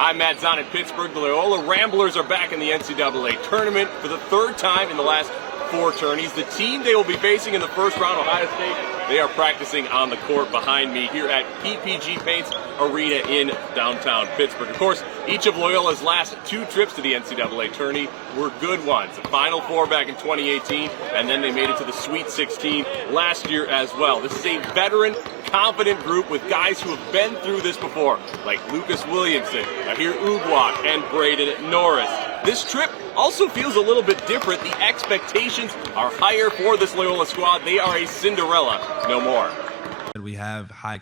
I'm Matt Zahn in Pittsburgh. The Loyola Ramblers are back in the NCAA tournament for the third time in the last 4 tourneys. The team they will be facing in the first round, Ohio State, they are practicing on the court behind me here at PPG Paints Arena in downtown Pittsburgh. Of course, each of Loyola's last 2 trips to the NCAA tourney were good ones. The Final Four back in 2018, and then they made it to the Sweet 16 last year as well. This is a veteran, confident group with guys who have been through this before, like Lucas Williamson, Ahir Ugwak, and Braden Norris. This trip also feels a little bit different. The expectations are higher for this Loyola squad. They are a Cinderella, no more. We have high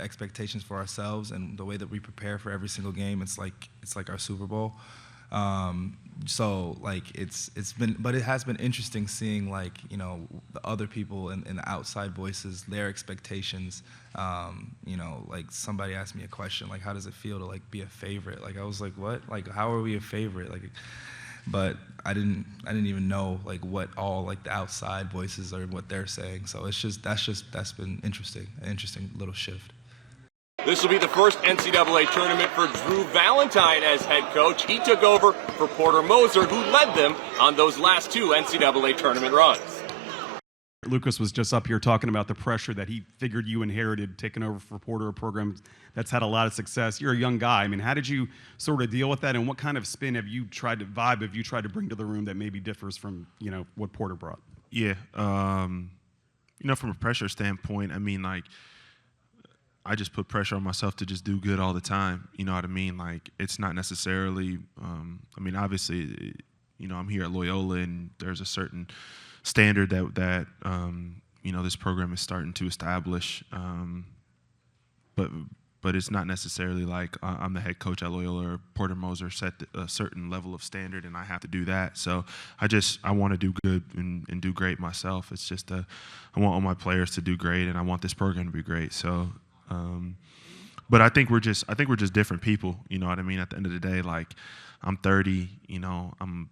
expectations for ourselves, and the way that we prepare for every single game, it's like our Super Bowl. So like but it has been interesting seeing the other people and the outside voices, their expectations. Like somebody asked me a question, like, how does it feel to be a favorite? Like I was like, what? Like how are we a favorite? But I didn't even know what all the outside voices are, what they're saying. So that's been interesting, an interesting little shift. This will be the first NCAA tournament for Drew Valentine as head coach. He took over for Porter Moser, who led them on those last 2 NCAA tournament runs. Lucas was just up here talking about the pressure that he figured you inherited, taking over for Porter, a program that's had a lot of success. You're a young guy. I mean, how did you sort of deal with that, and what kind of spin have you tried to bring to the room that maybe differs from, what Porter brought? Yeah, from a pressure standpoint, I mean, I just put pressure on myself to just do good all the time. You know what I mean? It's not necessarily, obviously, I'm here at Loyola, and there's a certain standard that this program is starting to establish. But it's not necessarily I'm the head coach at Loyola, or Porter Moser set a certain level of standard and I have to do that. So I want to do good and do great myself. It's just I want all my players to do great, and I want this program to be great. So, but I think we're just different people. You know what I mean? At the end of the day, I'm 30. I'm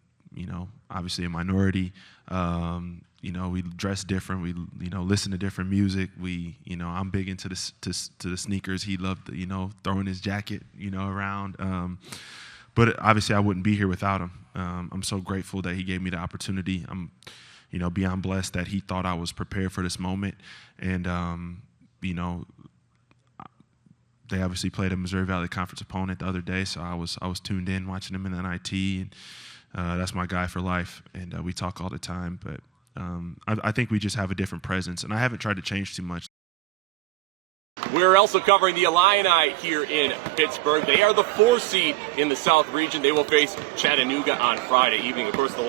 obviously a minority. We dress different. We, listen to different music. I'm big into the sneakers. He loved, throwing his jacket, around. But obviously I wouldn't be here without him. I'm so grateful that he gave me the opportunity. I'm, beyond blessed that he thought I was prepared for this moment. And, they obviously played a Missouri Valley Conference opponent the other day, so I was tuned in watching him in the NIT. And, that's my guy for life, and we talk all the time. But I think we just have a different presence, and I haven't tried to change too much. We're also covering the Illini here in Pittsburgh. They are the 4 seed in the South region. They will face Chattanooga on Friday evening. Of course, the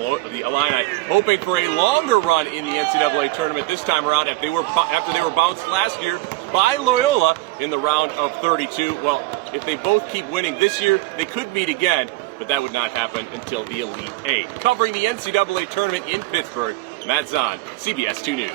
Illini hoping for a longer run in the NCAA tournament this time around after they were bounced last year by Loyola in the round of 32. Well, if they both keep winning this year, they could meet again, but that would not happen until the Elite 8. Covering the NCAA tournament in Pittsburgh, Matt Zahn, CBS 2 News.